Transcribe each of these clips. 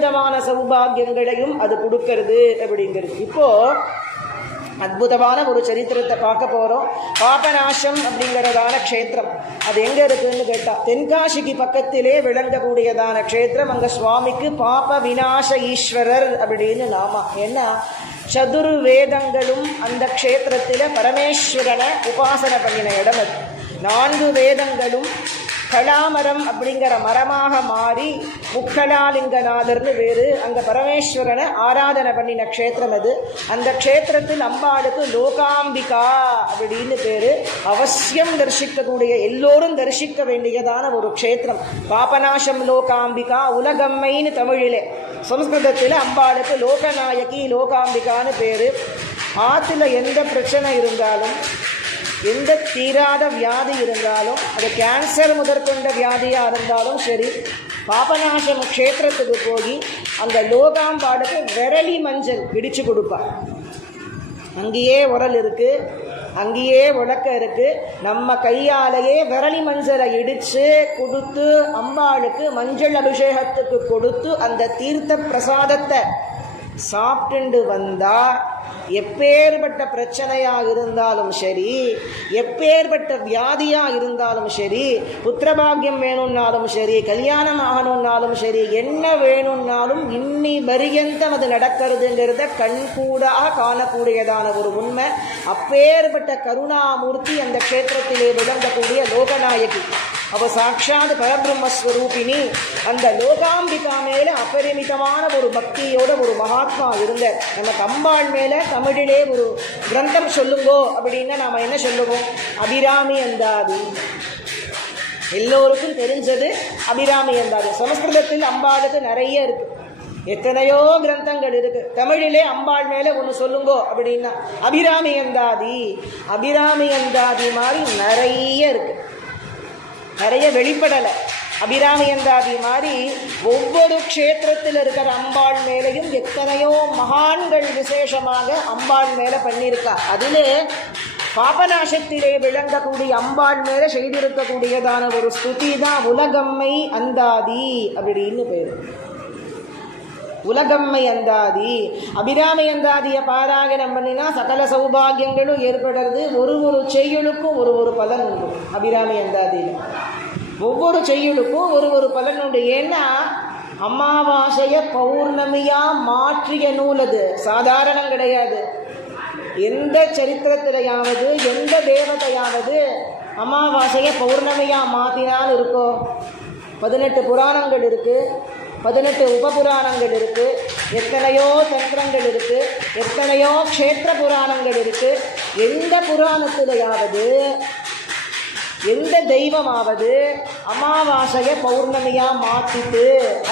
விதமான சௌபாகியங்களையும் அது கொடுக்கறது அப்படிங்கிறது. இப்போ அற்புதமான ஒரு சரித்திரத்தை பார்க்க போகிறோம். பாபநாசம் அப்படிங்கிறதான க்ஷேத்திரம் அது எங்கே இருக்குதுன்னு கேட்டால் தென்காசிக்கு பக்கத்திலே விளங்கக்கூடியதான க்ஷேத்திரம். அங்கே சுவாமிக்கு பாப விநாச ஈஸ்வரர் அப்படின்னு நாமா. ஏன்னா சதுர்வேதங்களும் அந்த க்ஷேத்திரத்தில் பரமேஸ்வரனை உபாசனை பண்ணின இடம் அது. 4 வேதங்களும் கலாமரம் அப்படிங்கிற மரமாக மாறி முக்கலாலிங்கநாதர்னு வேறு அங்கே பரமேஸ்வரனை ஆராதனை பண்ணின க்ஷேத்திரம் அது. அந்த க்ஷேத்திரத்தில் அம்பாளுக்கு லோகாம்பிகா அப்படின்னு பேர். அவசியம் தரிசிக்கக்கூடிய எல்லோரும் தரிசிக்க வேண்டியதான ஒரு க்ஷேத்திரம் பாபநாசம் லோகாம்பிகா. உலகம்மைன்னு தமிழிலே, சம்ஸ்கிருதத்தில் அம்பாளுக்கு லோகநாயகி லோகாம்பிகான்னு பேர். ஆற்றுல எந்த பிரச்சனை இருந்தாலும், எந்த தீராத வியாதி இருந்தாலும், அது கேன்சர் முதற்கொண்ட வியாதியாக இருந்தாலும் சரி, பாபநாசம் க்ஷேத்திரத்துக்கு போய் அந்த லோகாம்பாளுக்கு விரலி மஞ்சள் இடித்து கொடுப்பார். அங்கேயே உரல் இருக்குது, அங்கேயே உலக்க இருக்குது. நம்ம கையாலேயே விரலி மஞ்சளை இடித்து கொடுத்து அம்பாளுக்கு மஞ்சள் அபிஷேகத்துக்கு கொடுத்து அந்த தீர்த்த பிரசாதத்தை சாப்பிட்டு வந்தால் எப்பேற்பட்ட பிரச்சனையாக இருந்தாலும் சரி, எப்பேற்பட்ட வியாதியாக இருந்தாலும் சரி, புத்திரபாகியம் வேணும்னாலும் சரி, கல்யாணம் ஆகணும்னாலும் சரி, என்ன வேணும்னாலும் இன்னி பரியந்தம் அது நடக்கிறதுங்கிறத கண்கூடாக காணக்கூடியதான ஒரு உண்மை. அப்பேற்பட்ட கருணாமூர்த்தி அந்த க்ஷேத்திரத்திலே விளங்கக்கூடிய லோகநாயகி. அவள் சாட்சாத் பரபிரம்மஸ்வரூபிணி. அந்த லோகாம்பிகா மேலே அபரிமிதமான ஒரு பக்தியோட ஒரு மகாத்மா இருந்த நம்ம அம்பாள் மேலே தமிழிலே ஒரு கிரந்தம் சொல்லுங்கோ அப்படின்னா நாம் என்ன சொல்லுவோம்? அபிராமி அந்தாதி. எல்லோருக்கும் தெரிஞ்சது அபிராமி அந்தாதி. சமஸ்கிருதத்தில் அம்பாளுக்கு நிறைய இருக்கு, எத்தனையோ கிரந்தங்கள் இருக்கு. தமிழிலே அம்பாள் மேலே ஒன்று சொல்லுங்கோ அப்படின்னா அபிராமி அந்தாதி. அபிராமி அந்தாதி மாதிரி நிறைய இருக்கு, நிறைய வெளிப்படலை. அபிராமி அந்தாதி மாதிரி ஒவ்வொரு க்ஷேத்திரத்தில் இருக்கிற அம்பாள் மேலேயும் எத்தனையோ மகான்கள் விசேஷமாக அம்பாள் மேலே பண்ணியிருக்கா. அதில் பாபநாசத்திலே விளங்கக்கூடிய அம்பாள் மேலே செய்திருக்கக்கூடியதான ஒரு ஸ்துதி தான் உலகம்மை அந்தாதி அப்படின்னு பேர். உலகம்மை அந்தாதி. அபிராமி அந்தாதியை பாராயணம் பண்ணினா சகல சௌபாகியங்களும் ஏற்படுறது. ஒரு செய்யுளுக்கும் ஒரு பலன் உண்டு. அபிராமி அந்தாதியில் ஒவ்வொரு செய்யுளுக்கும் ஒரு பலன் உண்டு. ஏன்னா அமாவாசையை பௌர்ணமியாக மாற்றிய நூல் அது, சாதாரணம் கிடையாது. எந்த சரித்திரத்திலையாவது எந்த தேவதையாவது அமாவாசையை பௌர்ணமியாக மாற்றினால் இருக்கோ? 18 புராணங்கள் இருக்குது, 18 உபபுராணங்கள் இருக்குது, எத்தனையோ தந்திரங்கள் இருக்குது, எத்தனையோ க்ஷேத்திர புராணங்கள் இருக்குது. எந்த புராணத்திலையாவது எந்த தெய்வமாவது அமாவாசையை பௌர்ணமியாக மாற்றிட்டு,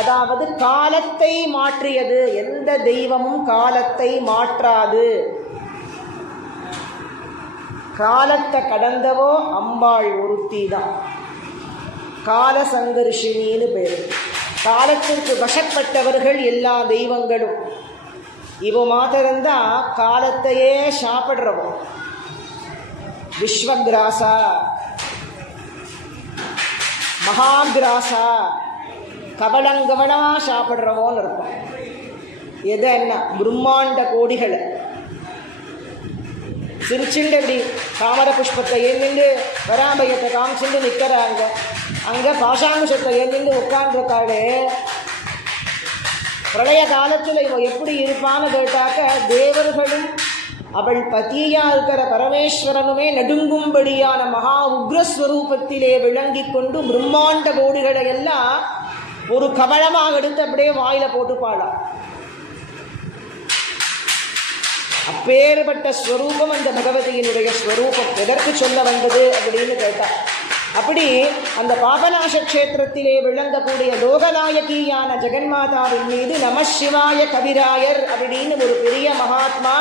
அதாவது காலத்தை மாற்றியது. எந்த தெய்வமும் காலத்தை மாற்றாது. காலத்தை கடந்தவோ அம்பாள் ஒருத்தி தான். கால சங்கர்ஷினின்னு பேர். காலத்திற்கு வசப்பட்டவர்கள் எல்லா தெய்வங்களும். இவ மாத்திரம்தான் காலத்தையே சாப்பிட்றவோ. விஸ்வகிராசா, மகாகிராசா, கவலங்கவனமாக சாப்பிட்றவோன்னு இருக்கும். எது என்ன பிரம்மாண்ட கோடிகளை சிரிச்சுண்டு அப்படி தாமர புஷ்பத்தை ஏந்திண்டு வராம்பயத்தை காமிச்சுண்டு நிற்கிறாங்க. அங்கே பாஷாங்குஷத்தை ஏந்திண்டு உட்காண்டிருக்காளே. பிரளய காலத்தில் இவன் எப்படி இருப்பான்னு கேட்டாக்க தேவர்களும் அவள் பதியாக இருக்கிற பரமேஸ்வரனுமே நடுங்கும்படியான மகா உக்ரஸ்வரூபத்திலே விளங்கி கொண்டு பிரம்மாண்ட கோடிகளை எல்லாம் ஒரு கவளமாக எடுத்து அப்படியே வாயில் போட்டுப்பாளாம். அப்பேற்பட்ட ஸ்வரூபம் அந்த பகவதியினுடைய ஸ்வரூபம். எதற்கு சொல்ல வந்தது அப்படின்னு கேட்டார். அப்படி அந்த பாபநாச க்ஷேத்திரத்திலே விளங்கக்கூடிய லோகநாயகியான ஜெகன்மாதாவின் மீது நமசிவாய கவிராயர் அப்படின்னு ஒரு பெரிய மகாத்மா.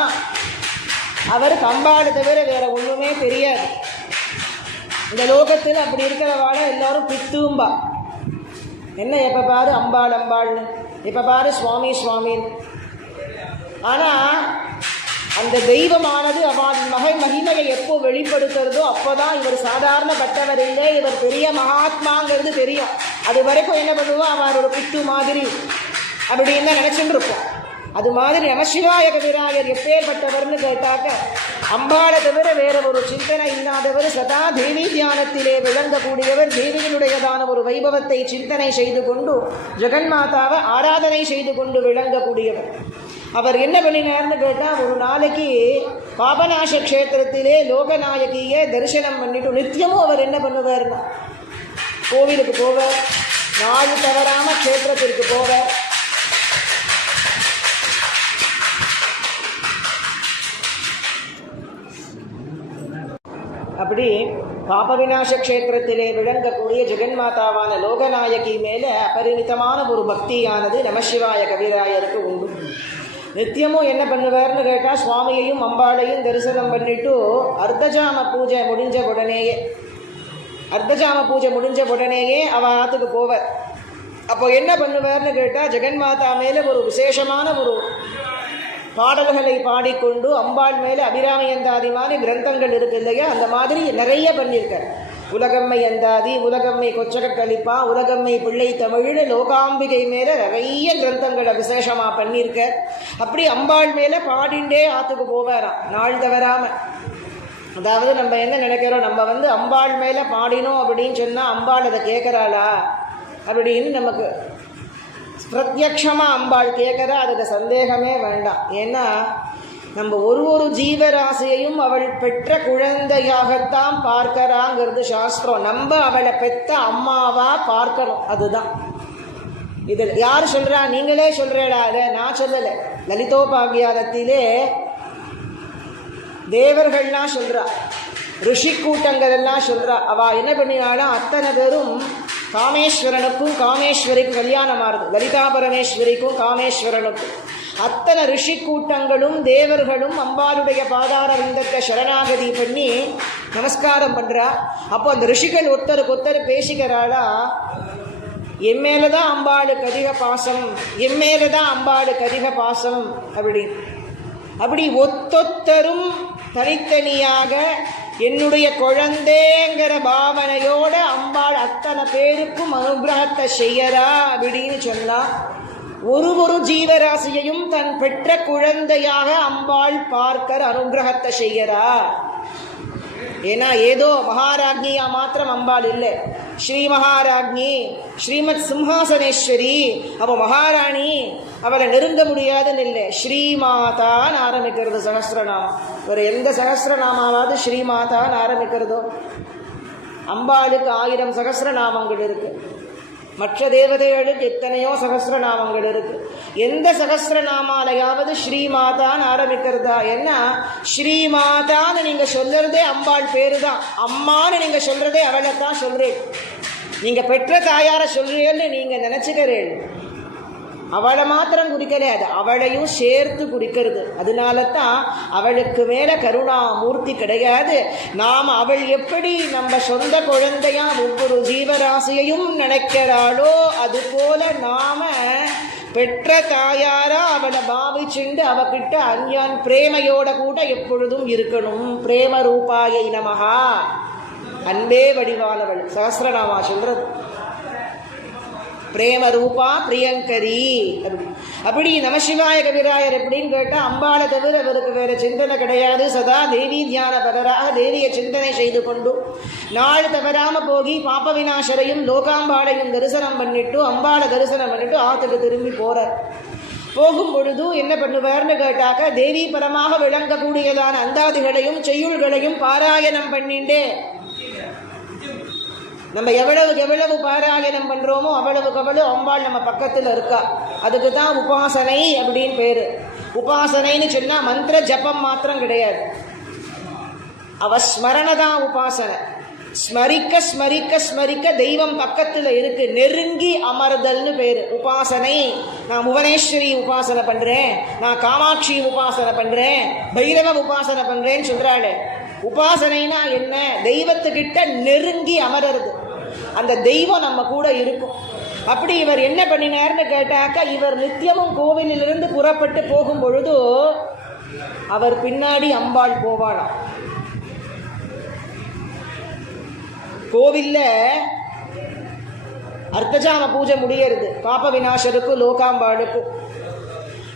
அவர் அம்பாளை தவிர வேற ஒன்றுமே தெரியாது. இந்த லோகத்தில் அப்படி இருக்கிறவாட எல்லாரும் பித்தும்பா. என்ன எப்போ பாரு அம்பாள் அம்பாள்னு, எப்போ பாரு சுவாமி சுவாமின்னு. ஆனால் அந்த தெய்வமானது அவன் மகிமையை எப்போ வெளிப்படுத்துறதோ அப்போதான் இவர் சாதாரணப்பட்டவர் இல்லை, இவர் பெரிய மகாத்மாங்கிறது தெரியும். அது வரைக்கும் என்ன பண்ணுவோம், அவரோட பிட்டு மாதிரி அப்படின்னு தான் நினைச்சுட்டு இருப்போம். அது மாதிரி நமசிவாய கவிராயர் எப்பேற்பட்டவர்னு கேட்டாக்க, அம்பாளை தவிர வேற ஒரு சிந்தனை இல்லாதவர், சதா தேவி தியானத்திலே விளங்கக்கூடியவர், தேவியினுடையதான ஒரு வைபவத்தை சிந்தனை செய்து கொண்டு ஜெகன்மாதாவை ஆராதனை செய்து கொண்டு விளங்கக்கூடியவர். அவர் என்ன பண்ணினார்னு கேட்டால், ஒரு நாளைக்கு பாபநாச க்ஷேத்திரத்திலே லோகநாயகியை தரிசனம் பண்ணிட்டு நித்தியமும் அவர் என்ன பண்ணுவார்னா, கோவிலுக்கு போவார், நாள் தவறாம க்ஷேத்திரத்திற்கு போவார். அப்படி பாபவிநாச க்ஷேத்திரத்திலே விளங்கக்கூடிய ஜெகன்மாதாவான லோகநாயகி மேலே அபரிமிதமான ஒரு பக்தியானது நமசிவாய கவிராயருக்கு உண்டு. நித்தியமும் என்ன பண்ணுவார்னு கேட்டால், சுவாமியையும் அம்பாளையும் தரிசனம் பண்ணிட்டு அர்த்தஜாம பூஜை முடிஞ்ச உடனேயே அவ ஆத்துக்கு போவார். அப்போ என்ன பண்ணுவார்னு கேட்டால், ஜெகன்மாதா மேலே ஒரு விசேஷமான ஒரு பாடல்களை பாடிக்கொண்டு அம்பாள் மேலே அபிராமி அந்தாதி மாதிரி கிரந்தங்கள் இருக்கு இல்லையா, அந்த மாதிரி நிறைய பண்ணியிருக்கார். உலகம்மை அந்தாதி, உலகம்மை கொச்சகக்கலிப்பா, உலகம்மை பிள்ளை தமிழ்னு லோகாம்பிகை மேலே நிறைய கிரந்தங்களை விசேஷமாக பண்ணியிருக்கார். அப்படி அம்பாள் மேலே பாடிண்டே ஆற்றுக்கு போவாராம் நாள் தவறாம. அதாவது நம்ம என்ன நினைக்கிறோம், நம்ம அம்பாள் மேலே பாடினோம் அப்படின்னு சொன்னால் அம்பாள் அதை கேட்குறாளா அப்படின்னு நமக்கு பிரத்யக்ஷமாக அம்பாள் கேட்குற, அதுக்கு சந்தேகமே வேண்டாம். ஏன்னா நம்ம ஒரு ஜீவராசியையும் அவள் பெற்ற குழந்தையாகத்தான் பார்க்கறாங்கிறது சாஸ்திரம். நம்ம அவளை பெற்ற அம்மாவா பார்க்கணும், அதுதான். இது யார் சொல்கிறா? நீங்களே சொல்கிறேடா, அதை நான் சொல்லலை. லலிதோபாகியானத்திலே தேவர்கள்லாம் சொல்கிறா, ரிஷி கூட்டங்கள் எல்லாம் சொல்கிறா. அவள் என்ன பண்ணினாலும் அத்தனை பேரும் காமேஸ்வரனுக்கும் காமேஸ்வரிக்கும் கல்யாணம் ஆறுது, லலிதா பரமேஸ்வரிக்கும் காமேஸ்வரனுக்கும். அத்தனை ரிஷி கூட்டங்களும் தேவர்களும் அம்பாளுடைய பாதார விந்தத்தை சரணாகதி பண்ணி நமஸ்காரம் பண்ணுறா. அப்போ அந்த ரிஷிகள் ஒருத்தருக்கு பேசிக்கிறாளா, என் மேலதான் அம்பாளுக்கு அதிக பாசம், என் மேலதான் அம்பாளுக்கு அதிக பாசம் அப்படின்னு. அப்படி ஒத்தொத்தரும் தனித்தனியாக என்னுடைய குழந்தைங்கிற பாவனையோட அம்பாள் அத்தனை பேருக்கும் அனுகிரகத்தை செய்யறா அப்படின்னு சொன்னா, ஒரு ஜீவராசியையும் தன் பெற்ற குழந்தையாக அம்பாள் பார்க்கிற அனுகிரகத்தை செய்யறா. ஏன்னா ஏதோ மகாராஜ்னியா மாத்திரம் அம்பாள் இல்லை, ஸ்ரீ மகாராஜ்னி, ஸ்ரீமத் சிம்ஹாசனேஸ்வரி, அவ மகாராணி, அவளை நெருங்க முடியாதுன்னு இல்லை. ஸ்ரீமாதான்னு ஆரம்பிக்கிறது சகஸ்ரநாமம். ஒரு எந்த சகஸ்ரநாமாவது ஸ்ரீமாதான்னு ஆரம்பிக்கிறதோ? அம்பாளுக்கு 1000 சகஸ்ரநாமங்கள் இருக்கு, மற்ற தேவதைகளுக்கு எத்தனையோ சகஸ்ரநாமங்கள் இருக்கு. எந்த சகஸ்ரநாமாலையாவது ஸ்ரீமாதான்னு ஆரம்பிக்கிறதா? என்ன ஸ்ரீமாதான்னு நீங்க சொல்றதே அம்பாள் பேரு தான். அம்மான்னு நீங்க சொல்றதே அவளைத்தான் சொல்றேன். நீங்க பெற்ற தாயார சொல்றீங்கன்னு நீங்க நினைச்சுக்கிறேன். அவளை மாத்திரம் குறிக்கல, அது அவளையும் சேர்த்து குறிக்கிறது. அதனால தான் அவளுக்கு மேல கருணாமூர்த்தி கிடையாது. நாம் அவள் எப்படி நம்ம சொந்த குழந்தையா ஒவ்வொரு ஜீவராசியையும் நினைக்கிறாளோ, அது போல நாம பெற்ற தாயாரா அவளை பாவிச்சுண்டு அவகிட்ட அஞ்ஞான் பிரேமையோட கூட எப்பொழுதும் இருக்கணும். பிரேம ரூபாயை நமஹா, அன்பே வடிவானவள் சகஸ்ரநாமா சொல்றது. பிரேம ரூபா பிரியங்கரி. அப்படி நமசிவாய கவிராயர் எப்படின்னு கேட்டால், அம்பாளை தவிர அவருக்கு வேற சிந்தனை கிடையாது. சதா தேவி தியான பகராக தேவியை சிந்தனை செய்து கொண்டு நாள் தவறாம போகி பாப்ப விநாசரையும் லோகாம்பாளையும் தரிசனம் பண்ணிட்டு அம்பாளை தரிசனம் பண்ணிட்டு ஆத்துக்கு திரும்பி போறார். போகும் பொழுது என்ன பண்ணுவார்னு கேட்டாக்க, தேவி பரமாக விளங்கக்கூடியதான அந்தாதிகளையும் செய்யுள்களையும் பாராயணம் பண்ணிண்டே, நம்ம எவ்வளவு பாராயணம் பண்றோமோ அவ்வளவு அம்பாள் நம்ம பக்கத்தில் இருக்கா. அதுக்கு தான் உபாசனை அப்படின்னு பேரு. உபாசனைன்னு சொன்னா மந்திர ஜபம் மாத்திரம் கிடையாது, அவ ஸ்மரண தான் உபாசனை. ஸ்மரிக்க ஸ்மரிக்க ஸ்மரிக்க தெய்வம் பக்கத்தில் இருக்கு, நெருங்கி அமர்தல்னு பேரு உபாசனை. நான் புவனேஸ்வரி உபாசனை பண்றேன், நான் காமாட்சி உபாசனை பண்றேன், பைரவ உபாசனை பண்றேன்னு சொல்றாளே. உபாசனைனா என்ன? தெய்வத்துக்கிட்ட நெருங்கி அமர்றது, அந்த தெய்வம் நம்ம கூட இருக்கும். அப்படி இவர் என்ன பண்ணினார்னு கேட்டாக்க, இவர் நித்தியமும் கோவிலிலிருந்து புறப்பட்டு போகும் பொழுது அவர் பின்னாடி அம்பாள் போவாளாம். கோவில்ல அர்த்தஜாம பூஜை முடியறது பாப விநாசருக்கு லோகாம்பாளுக்கு.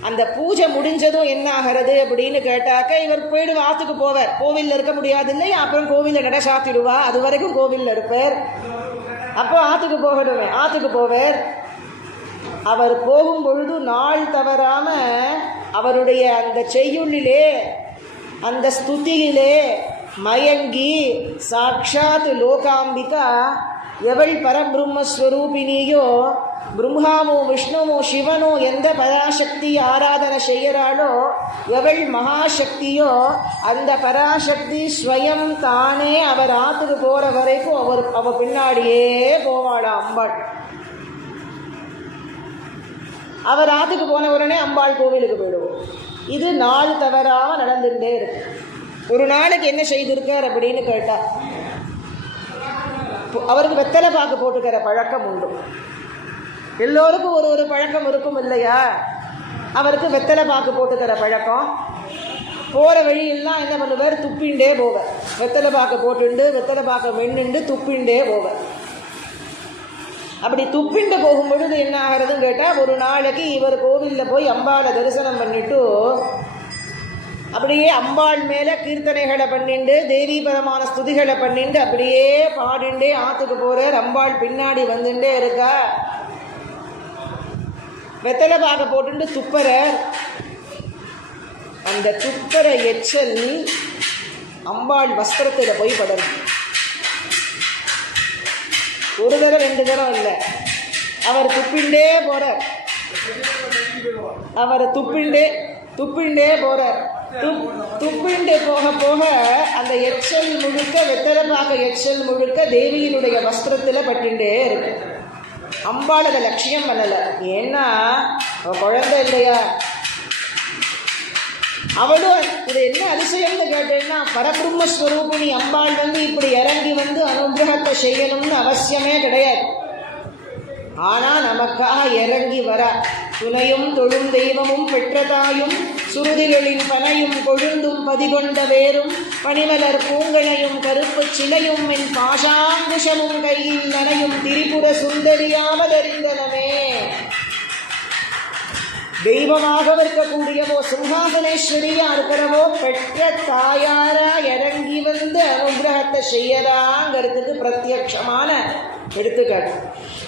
அந்த பூஜை முடிஞ்சதும் என்ன ஆகிறது அப்படின்னு கேட்டாக்க, இவர் போயிடு ஆற்றுக்கு போவார். கோவிலில் இருக்க முடியாது இல்லையா, அப்புறம் கோவிலில் நட சாத்திடுவா, அது வரைக்கும் கோவிலில் இருப்பார். அப்போ ஆற்றுக்கு போகணுமே, ஆற்றுக்கு போவார். அவர் போகும் பொழுது நாள் தவறாம அவருடைய அந்த செய்யுளிலே அந்த ஸ்துதியிலே மயங்கி சாட்சாத் லோகாம்பிகா எவள் பரபிரம்மஸ்வரூபினியோ, பிரம்மாவோ விஷ்ணுவோ சிவனோ எந்த பராசக்தி ஆராதனை செய்யறாளோ, எவள் மகாசக்தியோ அந்த பராசக்தி ஸ்வயம் தானே அவர் ஆற்றுக்கு போற வரைக்கும் அவ பின்னாடியே போவாளா அம்பாள். அவர் ஆற்றுக்கு போன உடனே அம்பாள் கோவிலுக்கு போயிடுவோம். இது நாள் தவறாம நடந்துட்டே இருக்கு. ஒரு நாளைக்கு என்ன செய்திருக்கார் அப்படின்னு கேட்டார். அவருக்கு வெத்தலை பாக்கு போட்டுக்கிற பழக்கம் உண்டு. எல்லோருக்கும் ஒரு ஒரு பழக்கம் இருக்கும் இல்லையா. அவருக்கு வெத்தலை பாக்கு போட்டுக்கிற பழக்கம். போகிற வழியெல்லாம் என்ன பண்ணுவார், துப்பிண்டே போவார். வெத்தலை பாக்கு போட்டுண்டு வெத்தலை பாக்க மென்னுண்டு துப்பிண்டே போவார். அப்படி துப்பிண்டு போகும் பொழுது என்ன ஆகிறதுன்னு கேட்டால், ஒரு நாளைக்கு இவர் கோவிலில் போய் அம்பாளை தரிசனம் பண்ணிட்டு அப்படியே அம்பாள் மேலே கீர்த்தனைகளை பண்ணிண்டு தேவீபரமான ஸ்துதிகளை பண்ணிண்டு அப்படியே பாடிண்டே ஆற்றுக்கு போகிறார். அம்பாள் பின்னாடி வந்துட்டே இருக்கா. வெத்தலை பாக்க போட்டுண்டு துப்பறார். அந்த துப்பற எச்சல் அம்பாள் வஸ்திரத்தில் போய் படரும். ஒரு தடவை ரெண்டு தடவை இல்லை, அவர் துப்பிண்டே போறார். அவர் துப்பிண்டே போறார். துப்பிண்டே போக போக அந்த எச்சல் முழுக்க, வெத்தலை பாக்க எச்சல் முழுக்க தேவியினுடைய வஸ்திரத்தில் பட்டுண்டே இருக்கு. அம்பாள் அதை லட்சியம் பண்ணலை. ஏன்னா குழந்தை இல்லையா. அவளும் இது என்ன அதிசயம்னு கேட்டேன்னா, பரபிரம்மஸ்வரூபிணி அம்பாள் இப்படி இறங்கி அனுகிரகத்தை செய்யணும்னு அவசியமே கிடையாது. ஆனால் நமக்காக இறங்கி வர துணையும் தொழும் தெய்வமும் பெற்றதாயும் சுருதிகளின் பனையும் கொழுந்தும் பதிகொண்ட வேரும் பனிமலர் பூங்களையும் கருப்பு சிலையும் என் பாஷாங்குஷமும் கையில் நனையும் திரிபுர சுந்தரியாவதறிந்தனமே. தெய்வமாக இருக்கக்கூடியவோ சிம்ஹாசனேஸ்வரியா இருக்கிறவோ பெற்ற தாயாரா இறங்கி அனுகிரகத்தை செய்யறாங்கிறதுக்கு பிரத்யட்சமான எடுத்துக்காட்டு.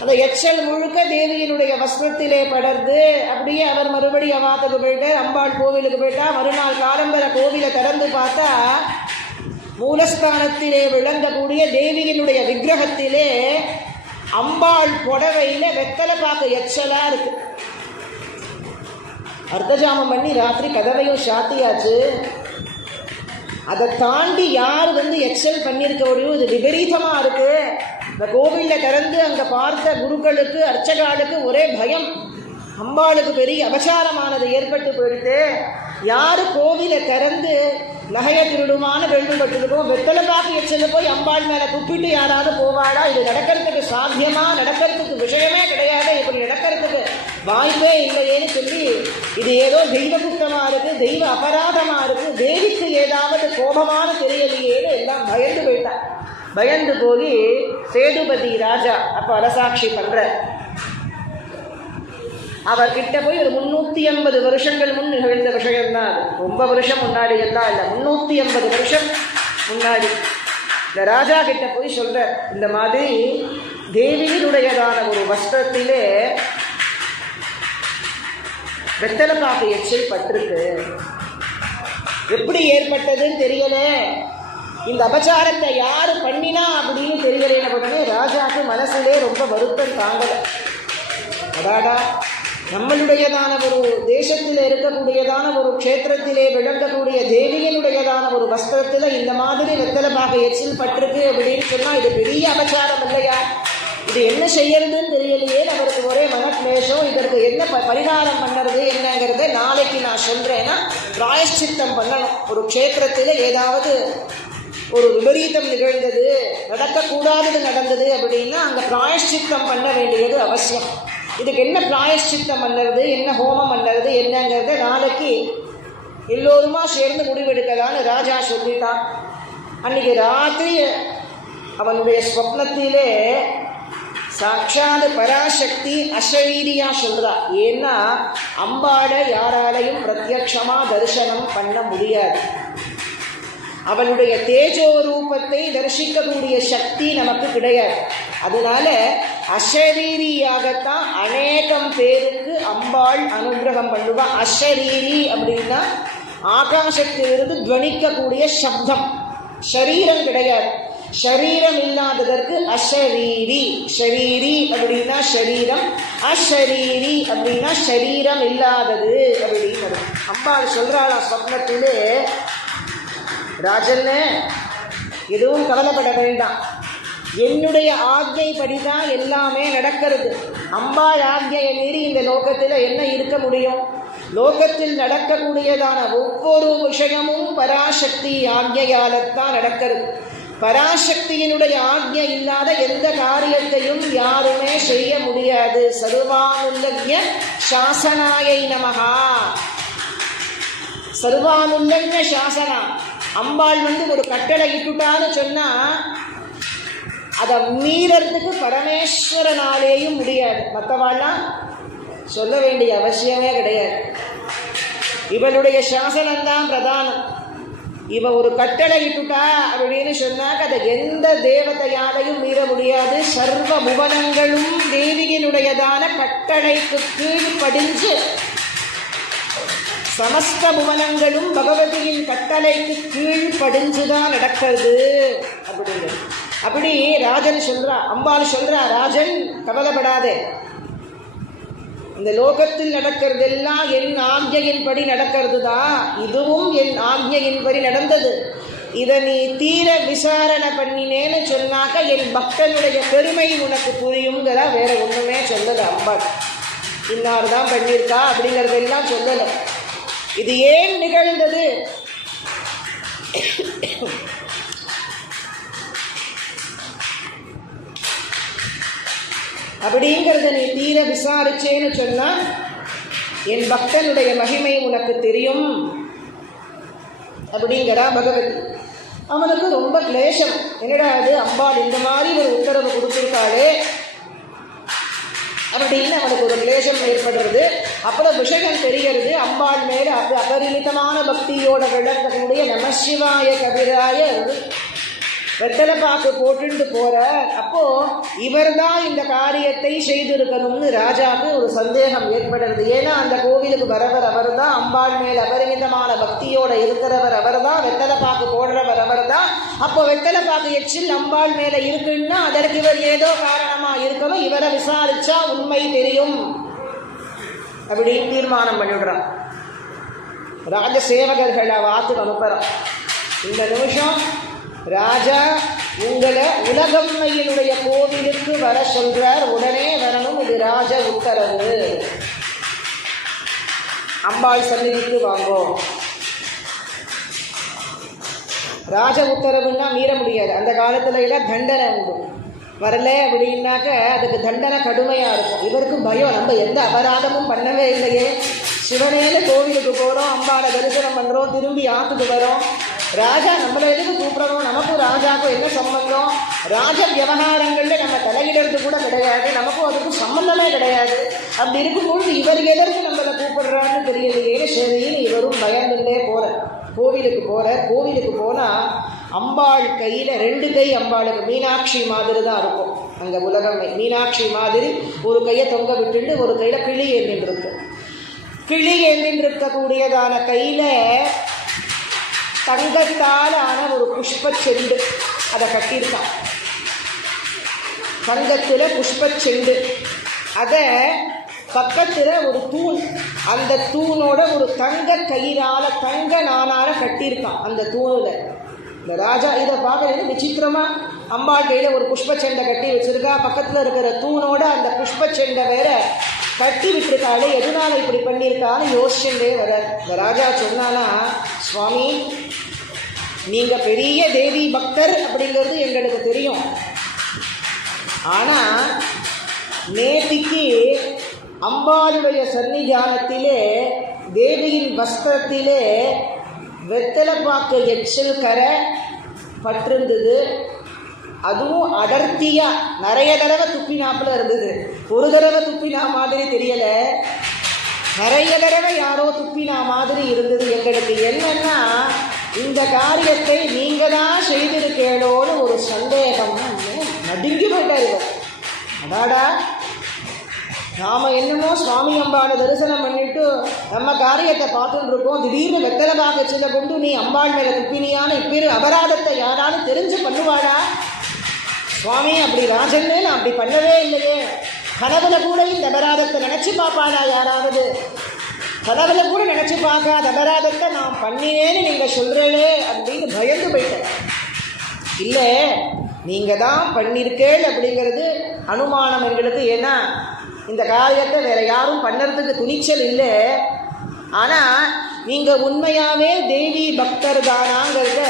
அந்த எச்சல் முழுக்க தேவியினுடைய வஸ்திரத்திலே படர்ந்து அப்படியே அவர் மறுபடியும் அவாத்துக்கு போயிட்டார். அம்பாள் கோவிலுக்கு போயிட்டா. மறுநாள் காலம்பர கோவிலை திறந்து பார்த்தா மூலஸ்தானத்திலே விளங்கக்கூடிய தேவியினுடைய விக்கிரகத்திலே அம்பாள் புடவையில வெத்தலை பாக்க எச்சலா இருக்கு. அர்த்தஜாமம் பண்ணி ராத்திரி கதவையும் சாத்தியாச்சு. அதை தாண்டி யார் எக்ஸல் பண்ணியிருக்க முடியும். இது விபரீதமாக இருக்குது. இந்த கோவிலில் திறந்து அங்கே பார்த்த குருக்களுக்கு அர்ச்சகாளுக்கு ஒரே பயம். அம்பாளுக்கு பெரிய அபசாரமானது ஏற்பட்டு போயிடுது. யார் கோவிலை திறந்து நகைய திருடுமான வெள்ளுபட்டிருக்கோம், வெத்தலை பாக்கு எச்சல போய் அம்பாள் மேலே துப்பிட்டு யாராவது போவாடா? இது நடக்கிறதுக்கு சாத்தியமா? நடக்கிறதுக்கு விஷயமே கிடையாது. இப்படி நடக்கிறதுக்கு வாய்ப்பே இல்லையேன்னு சொல்லி இது ஏதோ தெய்வ குற்றமாக இருக்குது, தெய்வ அபராதமாக இருக்குது, தேவிக்கு ஏதாவது கோபமான தெரியலையேன்னு எல்லாம் பயந்து போயிட்டான். பயந்து போய் சேதுபதி ராஜா அப்போ அரசாட்சி பண்ற அவர்கிட்ட போய் ஒரு 350 வருஷங்கள் முன் நிகழ்ந்த விஷயம்தான் அது. ரொம்ப வருஷம் முன்னாடி எல்லாம் இல்லை, 350 வருஷம் முன்னாடி இந்த ராஜா கிட்ட போய் சொல்ற, இந்த மாதிரி தேவியினுடையதான ஒரு வஸ்திரத்திலே வெத்தலை பாக்கு எச்சில் பட்டிருக்கு. எப்படி ஏற்பட்டதுன்னு தெரியல, இந்த அபச்சாரத்தை யாரு பண்ணினா அப்படின்னு தெரியல. உடனே ராஜாவுக்கு மனசுலே ரொம்ப வருத்தம் தாங்கலை. அடாடா, நம்மளுடையதான ஒரு தேசத்தில் இருக்கக்கூடியதான ஒரு க்ஷேத்திரத்திலே விளங்கக்கூடிய தேவியனுடையதான ஒரு வஸ்திரத்தில் இந்த மாதிரி வெத்தலை பாக எச்சில் பட்டிருக்கு அப்படின்னு சொன்னால் இது பெரிய அபச்சாரம் இல்லையா? இது என்ன செய்யறதுன்னு தெரியலையே. அவருக்கு ஒரே மனக்லேஷம். இதற்கு என்ன பரிகாரம் பண்ணுறது என்னங்கிறத நாளைக்கு நான் சொல்கிறேன்னா, பிராயஷ்சித்தம் பண்ணணும். ஒரு க்ஷேத்திரத்தில் ஏதாவது ஒரு விபரீதம் நிகழ்ந்தது, நடக்கக்கூடாதது நடந்தது அப்படின்னா அங்கே பிராயஷ்சித்தம் பண்ண வேண்டியது அவசியம். இதுக்கு என்ன பிராயஷ்சித்தம் பண்ணுறது, என்ன ஹோமம் பண்ணுறது என்னங்கிறத நாளைக்கு எல்லோருமா சேர்ந்து முடிவெடுக்கலான்னு ராஜா சொல்லிட்டான். அன்றைக்கி ராத்திரி அவனுடைய ஸ்வப்னத்திலே சாட்சாத் பராசக்தி அசரீரியா சொல்றா. ஏன்னா அம்பாளை யாராலையும் பிரத்யக்ஷமா தரிசனம் பண்ண முடியாது. அவளுடைய தேஜோ ரூபத்தை தரிசிக்கக்கூடிய சக்தி நமக்கு கிடையாது. அதனால அசரீரியாகத்தான் அநேகம் பேருக்கு அம்பாள் அனுகிரகம் பண்ணுவா. அசரீரி அப்படின்னா ஆகாசத்திலிருந்து துவனிக்கக்கூடிய சப்தம், ஷரீரம் கிடையாது. ஷரீரம் இல்லாததற்கு அஷரீரி. ஷரீரி அப்படின்னா ஷரீரம், அஷரீரி அப்படின்னா ஷரீரம் இல்லாதது அப்படின்னு. அம்பாள் சொல்றாளா ஸ்வப்னத்திலே, ராஜன்னு எதுவும் கவலைப்பட வேண்டாம், என்னுடைய ஆக்ஞைப்படிதான் எல்லாமே நடக்கிறது. அம்பாள் ஆக்ஞையை மீறி இந்த லோகத்தில் என்ன இருக்க முடியும்? லோகத்தில் நடக்கக்கூடியதான ஒவ்வொரு விஷயமும் பராசக்தி ஆக்ஞையால்தான் நடக்கிறது. பராசக்தியினுடைய ஆக்ஞை இல்லாத எந்த காரியத்தையும் யாருமே செய்ய முடியாது. சர்வானுல்லக்ய சாசனாயை நமஹா. சர்வானுல்லக்ய சாசனா. அம்பாள் ஒரு கட்டளை இட்டுட்டான்னு சொன்னா அதை மீறதுக்கு பரமேஸ்வரனாலேயும் முடியாது. மற்றவாள்லாம் சொல்ல வேண்டிய அவசியமே கிடையாது. இவளுடைய சாசனம்தான் பிரதானம். இவ ஒரு கட்டளை இட்டுட்டா அப்படின்னு சொன்னாக்க அதை எந்த தேவதையாலையும் மீற முடியாது. சர்வ புவனங்களும் தேவியினுடையதான கட்டளைக்கு கீழ்ப்படிஞ்சு, சமஸ்த புவனங்களும் பகவதியின் கட்டளைக்கு கீழ்ப்படிஞ்சுதான் நடக்கிறது அப்படிங்கிறது. அப்படி ராஜன் சொல்றா, அம்பாள் சொல்றா, ராஜன் கவலைப்படாதே, இந்த லோகத்தில் நடக்கிறதெல்லாம் என் ஆக்ஞையின்படி நடக்கிறது தான். இதுவும் என் ஆக்ஞையின்படி நடந்தது. இதை நீ தீர விசாரணை பண்ணினேன்னு சொன்னாக்க என் பக்தனுடைய பெருமை உனக்கு புரியுங்கிற வேற ஒண்ணுமே சொல்லலை அம்பாள். இன்னார் தான் பண்ணியிருக்கா அப்படிங்கிறதெல்லாம் சொல்லலை. இது ஏன் நிகழ்ந்தது? அப்படிங்கிறத நீ தீர விசாரிச்சேன்னு சொன்னா என் பக்தனுடைய மகிமை உனக்கு தெரியும் அப்படிங்கிறா பகவதி. அவனுக்கு ரொம்ப கிளேசம். என்னடா அது, அம்பாள் இந்த மாதிரி ஒரு உத்தரவு கொடுத்துருக்காளே அப்படின்னு அவனுக்கு ஒரு கிளேசம் ஏற்படுறது. அப்புறம் விஷயம் தெரிகிறது, அம்பாள் மேல அபரிமிதமான பக்தியோட விளங்கக்கூடிய நமசிவாய கபிராய வெத்தலை பாக்கு போட்டுண்டு போற. அப்போ இவர் தான் இந்த காரியத்தை செய்திருக்கணும்னு ராஜாவுக்கு ஒரு சந்தேகம் ஏற்படுறது. ஏன்னா அந்த கோவிலுக்கு வரவர் அவர் தான், அம்பாள் மேல் அபரிமிதமான பக்தியோட இருக்கிறவர் அவர் தான், வெத்தலை பாக்கு போடுறவர் அவர் தான். அப்போ வெத்தலை பாக்கு எச்சில் அம்பாள் மேல இருக்குன்னா அதற்கு இவர் ஏதோ காரணமா இருக்கணும், இவரை விசாரிச்சா உண்மை தெரியும் அப்படின்னு தீர்மானம் பண்ணிவிடுறான். ராஜ சேவகர்களை வாத்துக்கு அனுப்புறான். இந்த நிமிஷம் ராஜா உங்களை உலகம்மையினுடைய கோவிலுக்கு வர சொல்றார், உடனே வரணும், இது ராஜ உத்தரவு, அம்பாள் சந்நிதிக்கு வாங்கோ. ராஜ உத்தரவுன்னா மீற முடியாது. அந்த காலத்துல எல்லாம் தண்டனை உண்டு. வரல அப்படின்னாக்க அதுக்கு தண்டனை கடுமையா இருக்கும். இவருக்கும் பயம், நம்ம எந்த அபராதமும் பண்ணவே இல்லையே, சிவனேன்னு கோவிலுக்கு போறோம், அம்பாளை தரிசனம் பண்றோம், திரும்பி ஆத்துக்கு வரோம், ராஜா நம்மளை எதுக்கு கூப்பிடணும், நமக்கும் ராஜாவுக்கும் என்ன சம்பந்தம், ராஜ விவகாரங்கள்ல நம்ம தலையிடுறது கூட கிடையாது, நமக்கும் அதுக்கும் சம்பந்தமே கிடையாது. அப்படி இருக்கும்பொழுது இவர் எதற்கு நம்மளை கூப்பிடுறான்னு தெரியலையே. சரின்னு இவரும் பயந்துட்டே போற கோவிலுக்கு போற. கோவிலுக்கு போனா அம்பாள் கையில 2 கை அம்பாளுக்கு மீனாட்சி மாதிரி தான் இருக்கும். அங்க உலகமே மீனாட்சி மாதிரி ஒரு கையை தொங்க விட்டுண்டு ஒரு கையில கிளி ஏந்தின்னு இருக்கும். கிளி ஏந்தின்னு இருக்கக்கூடியதான கையில தங்கத்தால் ஆன ஒரு புஷ்ப செண்டு அதை கட்டியிருக்கான். தங்கத்துல புஷ்ப செண்டு, அதை பக்கத்துல ஒரு தூண், அந்த தூணோட ஒரு தங்க கயிறால தங்க நானால கட்டியிருக்கான் அந்த தூணுல. இந்த ராஜா இதை பார்க்கறது விசித்திரமா, அம்பாள் கையில ஒரு புஷ்பச்செண்டை கட்டி வச்சிருக்கா, பக்கத்துல இருக்கிற தூணோட அந்த புஷ்பச்செண்டை வேற கட்டி விட்டுருக்காளே, எதனால இப்படி பண்ணியிருக்கான்னு யோசிச்சுட்டே வர. இந்த ராஜா சொன்னானா, சுவாமி நீங்க பெரிய தேவி பக்தர் அப்படிங்கிறது எங்களுக்கு தெரியும், ஆனா நேத்திக்கு அம்பாளுடைய சன்னிதானத்திலே தேவியின் வஸ்திரத்திலே வெத்தலை பாக்கு எச்சில் கரை பற்றிருந்தது. அதுவும் அடர்த்தியா நிறைய தடவை துப்பினாப்புல இருந்தது. ஒரு தடவை துப்பினா மாதிரி தெரியல, நிறைய தடவை யாரோ துப்பினா மாதிரி இருந்தது. எங்களுக்கு என்னன்னா இந்த காரியத்தை நீங்க தான் செய்திருக்கேளோன்னு ஒரு சந்தேகம். நடுங்கி போயிட்டாரு. அடாடா, நாம என்னமோ சுவாமி அம்பாளை தரிசனம் பண்ணிட்டு நம்ம காரியத்தை பார்த்துட்டு இருக்கோம், திடீர்னு வெத்தலை பாக்கச்சில கொண்டு நீ அம்பாள் மேல துப்பினியான இப்பேரு அபராதத்தை யாராலும் தெரிஞ்சு பண்ணுவாளா? சுவாமி அப்படி ராஜன்னு நான் அப்படி பண்ணவே இல்லையே, கனவுல கூட இந்த அபராதத்தை நினைச்சு பார்ப்பாளா யாராவது? கனவுல கூட நினைச்சு பார்க்காத அபராதத்தை நான் பண்ணினேன்னு நீங்க சொல்றேளே அப்படின்னு பயந்து போயிட்டேன். இல்லை, நீங்க தான் பண்ணிருக்கேள் அப்படிங்கிறது அனுமானம் எங்களுக்கு. ஏன்னா இந்த காரியத்தை வேற யாரும் பண்ணுறதுக்கு துணிச்சல் இல்லை. ஆனால் நீங்கள் உண்மையாகவே தேவி பக்தர் தானாங்கிறத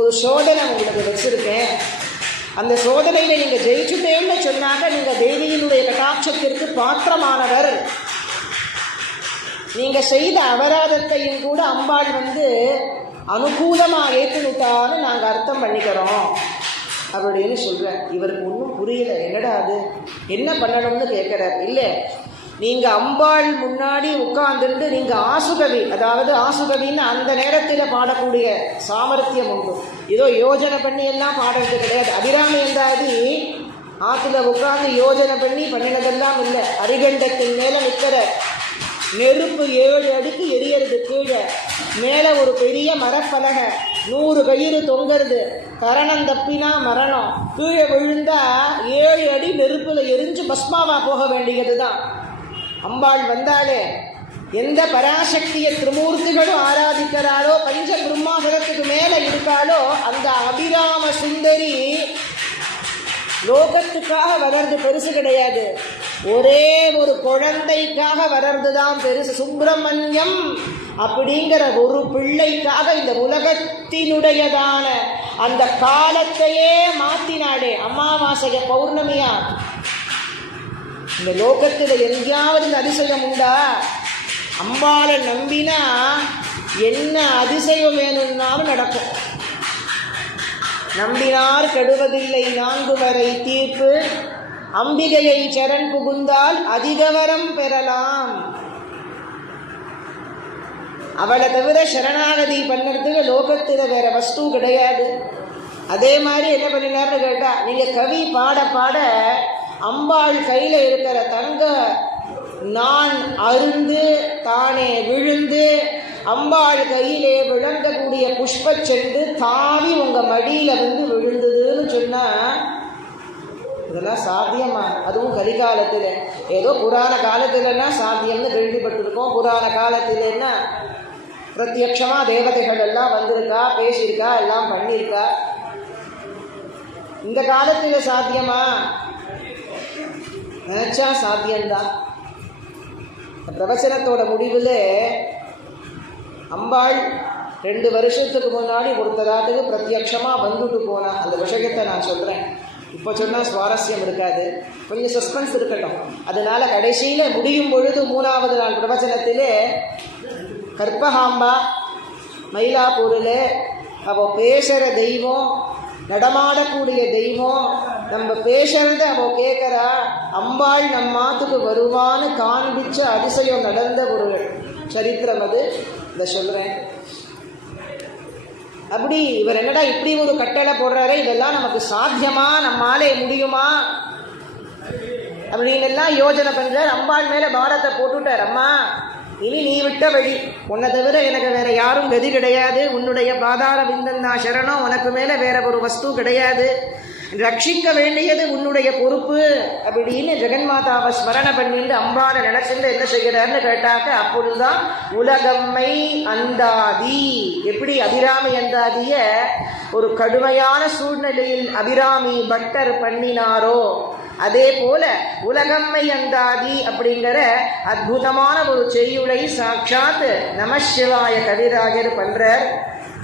ஒரு சோதனை உங்களுக்கு வச்சுருக்கேன். அந்த சோதனையில் நீங்கள் ஜெயிச்சுட்டேன்னு சொன்னாக்க நீங்கள் தேவியினுடைய கட்டாட்சத்திற்கு பாத்திரமானவர். நீங்கள் செய்த அபராதத்தையும் கூட அம்பாள் அனுகூலமாக ஏற்றுனுட்டான்னு நாங்கள் அர்த்தம் பண்ணிக்கிறோம் அப்படின்னு சொல்கிறேன். இவருக்கு ஒன்றும் புரியல, என்னடா அது என்ன பண்ணணும்னு கேட்குறார். இல்லை, நீங்கள் அம்பாள் முன்னாடி உட்கார்ந்துட்டு நீங்கள் ஆசுகவி, அதாவது ஆசுகவின்னு அந்த நேரத்தில் பாடக்கூடிய சாமர்த்தியம் உண்டு. ஏதோ யோஜனை பண்ணி எல்லாம் பாடுறது கிடையாது. அபிராமி என்றாதி ஆற்றுல உட்காந்து யோஜனை பண்ணி பண்ணினதெல்லாம் இல்லை. அரிகண்டத்தின் மேலே நிற்கிற நெருப்பு 7 அடுக்கு எரியறது, கீழே மேலே ஒரு பெரிய மரப்பலகை, 100 கயிறு தொங்குறது, கரணம் தப்பினா மரணம், கீழே விழுந்தா 7 அடி நெருப்புல எரிஞ்சு பஸ்மாவா போக வேண்டியது தான். அம்பாள் வந்தாலே எந்த பராசக்தியை திருமூர்த்திகளும் ஆராதிக்கிறாளோ, பஞ்ச பிரம்மாசனத்துக்கு மேலே இருக்காளோ அந்த அபிராம சுந்தரி லோகத்துக்காக வளர்ந்து பெருசு கிடையாது, ஒரே ஒரு குழந்தைக்காக வளர்ந்து தான் பெருசு. சுப்பிரமணியம் அப்படிங்கிற ஒரு பிள்ளைக்காக இந்த உலகத்தினுடையதான அந்த காலத்தையே மாத்தினாடே. அமாவாசைய பௌர்ணமியா இந்த லோகத்தில் எங்கேயாவது இந்த அதிசயம் உண்டா? அம்பாளை நம்பினா என்ன அதிசயம் வேணும்னாலும் நடக்கும். நம்பினார் கெடுவதில்லை 4 வரை தீர்ப்பு, அம்பிகையை சரண் புகுந்தால் அதிகவரம் பெறலாம். அவளை தவிர சரணாகதி பண்ணுறதுக்கு லோகத்தில் வேற வஸ்து கிடையாது. அதே மாதிரி என்ன பண்ணினார்னு கேட்டா, நீங்க கவி பாட பாட அம்பாள் கையில இருக்கிற தங்க நான் அருந்து தானே விழுந்து அம்பாள் கையிலே விளங்கக்கூடிய புஷ்ப செண்டு தாவி உங்க மடியில விழுந்ததுன்னு சொன்னா இதெல்லாம் சாத்தியமா? அதுவும் கலிகாலத்தில். ஏதோ புராண காலத்துலன்னா சாத்தியம்னு கேள்விப்பட்டிருக்கோம். புராண காலத்துலன்னா பிரத்யட்சமா தேவதைகள் எல்லாம் வந்திருக்கா, பேசியிருக்கா, எல்லாம் பண்ணியிருக்கா. இந்த காலத்தில் சாத்தியமா? நினைச்சா சாத்தியம்தான். பிரவச்சனத்தோட முடிவில் அம்பாள் 2 வருஷத்துக்கு முன்னாடி ஒருத்தராட்டுக்கு பிரத்யட்சமாக வந்துட்டு போனா. அந்த விஷயத்தை நான் சொல்கிறேன். இப்போ சொன்னால் சுவாரஸ்யம் இருக்காது, கொஞ்சம் சஸ்பென்ஸ் இருக்கட்டும். அதனால கடைசியில் முடியும் பொழுது 3வது நாள் பிரவச்சனத்திலே கற்பகாம்பா மயிலாப்பூரில் அவள் பேசுகிற தெய்வம், நடமாடக்கூடிய தெய்வம், நம்ம பேசுறத அவள் கேட்குறா, அம்பாள் நம்ம மாத்துக்கு வருவான்னு காண்பிச்ச அதிசயம் நடந்த ஒரு சரித்திரம் அது. இதை சொல்கிறேன். அப்படி இவர் என்னடா இப்படி ஒரு கட்டளை போடுறாரு, இதெல்லாம் நமக்கு சாத்தியமா, நம்மாலே முடியுமா அப்படின்னு எல்லாம் யோஜனை பண்றார். அம்பாள் மேலே பாரத்தை போட்டுட்டார். அம்மா, இனி நீ விட்ட வழி, உன்னை தவிர எனக்கு வேற யாரும் கதி கிடையாது, உன்னுடைய பாதார விந்தந்தா சரணம், உனக்கு மேலே வேற ஒரு வஸ்து கிடையாது, ரட்சிக்க வேண்டியது உன்னுடைய பொறுப்பு அப்படின்னு ஜெகன்மாதாவை ஸ்மரணை பண்ணிட்டு அம்பாளை நினைச்சிட்டு என்ன செய்கிறார்னு கேட்டாக்க, அப்பொழுதுதான் உலகம்மை அந்தாதி. எப்படி அபிராமி அந்தாதிய ஒரு கடுமையான சூழ்நிலையில் அபிராமி பட்டர் பண்ணினாரோ, அதே போல உலகம்மை அந்தாதி அப்படிங்கிற அற்புதமான ஒரு செய்யுளை சாட்சாத் நமசிவாய கவிராஜர் பண்றார்.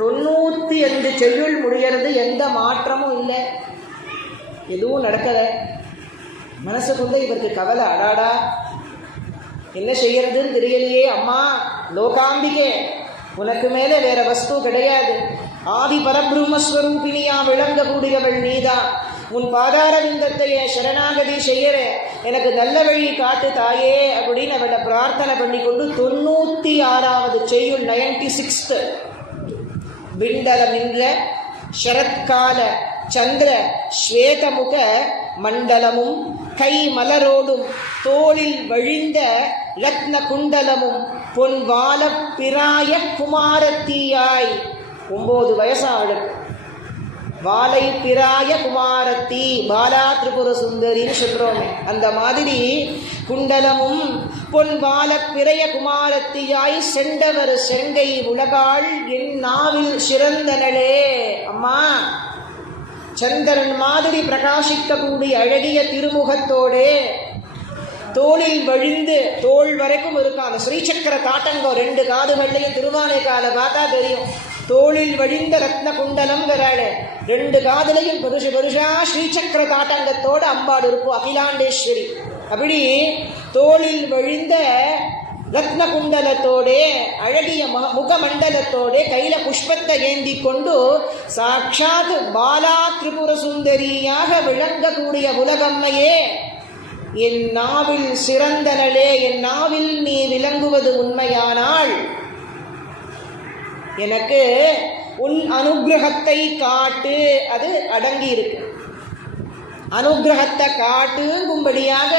95 செய்யுள் முடிகிறது, எந்த மாற்றமும் இல்லை, எதுவும் நடக்கல. மனசுக்குள்ள இவருக்கு கவலை, அடாடா என்ன செய்யறதுன்னு தெரியலையே. அம்மா லோகாம்பிகே, உனக்கு மேலே வேற வஸ்து கிடையாது, ஆதி பரபிரம்மஸ்வரூபிணியா விளங்கக்கூடியவள் நீதான். உன் பாதாரவிந்தத்தையே சரணாகதி செய்யற, எனக்கு நல்ல வழி காட்டு தாயே அப்படின்னு அவளை பிரார்த்தனை பண்ணி கொண்டு 96வது செய்யுள் 96th விண்டலமின்ற சரத்கால சந்திர ஸ்வேதமுக மண்டலமும் கை மலரோடும் தோளில் வழிந்த ரத்ன குண்டலமும் பொன் வால பிராய குமாரத்தியாய். 9 வயசாடு வாலை பிராய குமாரத்தி, பாலா திரிபுர சுந்தரின்னு சொல்றோமே, அந்த மாதிரி குண்டலமும் பொன் வால பிறைய குமாரத்தியாய் செண்டவர் செங்கை உலகாள் என் நாவில் சிறந்தனளே. அம்மா, சந்திரன் மாதிரி பிரகாசிக்கக்கூடிய அழகிய திருமுகத்தோடு தோளில் வழிந்து தோள் வரைக்கும் இருக்கான் அந்த ஸ்ரீசக்கர தாட்டங்கம் 2 காதுகள்லையும். திருவானை காலை பார்த்தா தெரியும். தோளில் வழிந்த ரத்ன குண்டலம் வராளு, 2 காதுலையும் பெருசு பெருசா ஸ்ரீசக்கர தாட்டங்கத்தோடு அம்பாள் இருக்கும், அகிலாண்டேஸ்வரி. அப்படி தோளில் வழிந்த ரத்ன குண்டலத்தோடே அழகிய முகமண்டலத்தோடே கையில புஷ்பத்தை ஏந்தி கொண்டு சாட்சாத் பாலா திரிபுர சுந்தரியாக விளங்கக்கூடிய உலகம்மையே, என் நாவில் சிறந்தனளே, என் நாவில் நீ விளங்குவது உண்மையானால் எனக்கு உன் அனுகிரகத்தை காட்டு. அது அடங்கி இருக்கு. அனுகிரகத்தை காட்டுங்கும்படியாக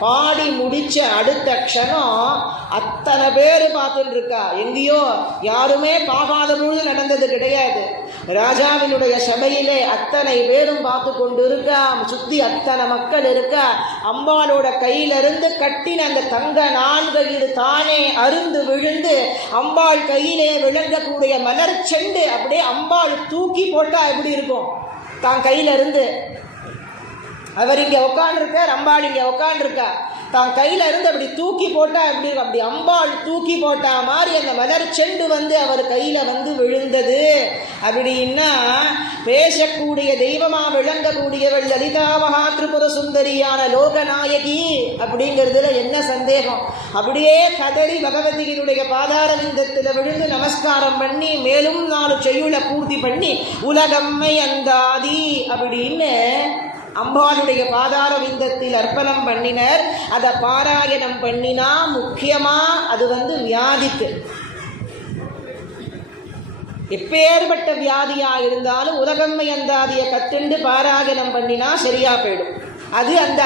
பாடி முடிச்ச அடுத்த க்ஷணம் அத்தனை பேர் பார்த்துட்டு இருக்கா. எங்கேயோ யாருமே பார்க்காத பொழுது நடந்தது கிடையாது. ராஜாவினுடைய சபையிலே அத்தனை பேரும் பார்த்து கொண்டு இருக்கா. சுத்தி அத்தனை மக்கள் இருக்கா. அம்பாளோட கையிலிருந்து கட்டின அந்த தங்க 4 தானே அருந்து விழுந்து அம்பாள் கையிலே விளங்கக்கூடிய மலர் செண்டு அப்படியே அம்பாள் தூக்கி போட்டா எப்படி இருக்கும்? தான் கையில இருந்து அவர் இங்கே உட்காண்டிருக்கார், அம்பாள் இங்கே உட்காண்டிருக்கா. தான் கையில இருந்து அப்படி தூக்கி போட்டா எப்படி இருக்கும்? அப்படி அம்பாள் தூக்கி போட்டா மாதிரி அந்த மலர் செண்டு அவர் கையில விழுந்தது. அப்படின்னா பேசக்கூடிய தெய்வமா விளங்கக்கூடியவள் லலிதா மகா திரிபுர சுந்தரியான லோகநாயகி அப்படிங்கிறதுல என்ன சந்தேகம்? அப்படியே கதறி பகவதியினுடைய பாதாரவிந்தத்தில் விழுந்து நமஸ்காரம் பண்ணி மேலும் 4 செய்யுளை பூர்த்தி பண்ணி உலகம்மை அந்தாதி அப்படின்னு அம்பாளுடைய பாதாரவிந்தத்தில் அர்ப்பணம் பண்ணினர். அதை பாராயணம் பண்ணினா முக்கியமா அது வியாதிக்கு, எப்பேற்பட்ட வியாதியா இருந்தாலும் உலகம்மை அந்தாதியை கத்துண்டு பாராயணம் பண்ணினா சரியா போயிடும். அது அந்த